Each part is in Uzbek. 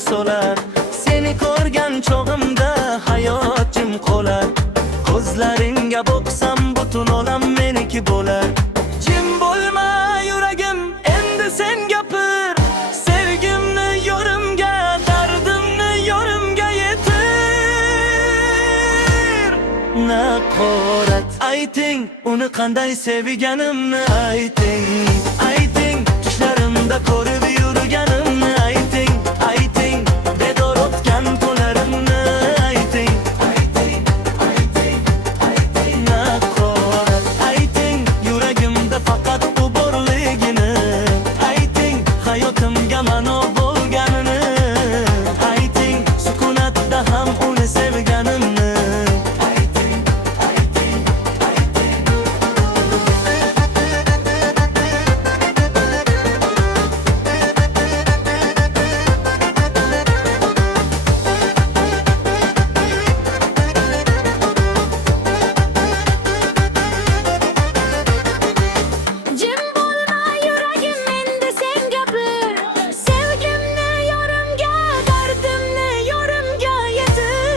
so'lar. Seni ko'rgan chog'imda hayot jim qolar. Ko'zlaringga boqsam butun olam meniki bo'lar. Jim bo'lma yuragim, endi sen gapir. Sevgimni yorimga, dardimni yorimga yetir. Naqorat ayting, uni qanday sevganimni ayting. Ayting, tushlarimda ko'rib yurganimni ayting. Ayting, bedor o'tgan kunlarimni ayting. Ayting, ayting, ayting. Naqorat ayting, yuragimda faqat u borligini. Ayting, hayotimga ma'no bo'lganini. Ayting, sukunatda ham uni sevganimni. Ayting, ayting, ayting. Jim bo'lma yuragim, endi sen gapir. Sevgimni yorimga, dardimni yorimga yetir.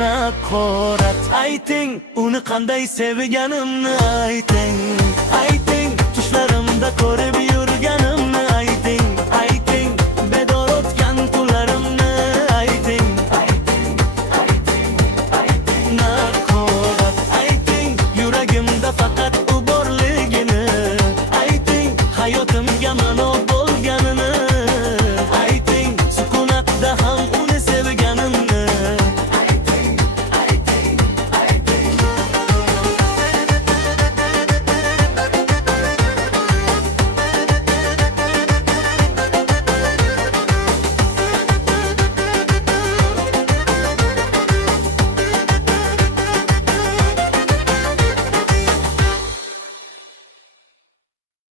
Naqorat ayting, uni qanday sevganimni ayting. Ayting, tushlarimda ko'rib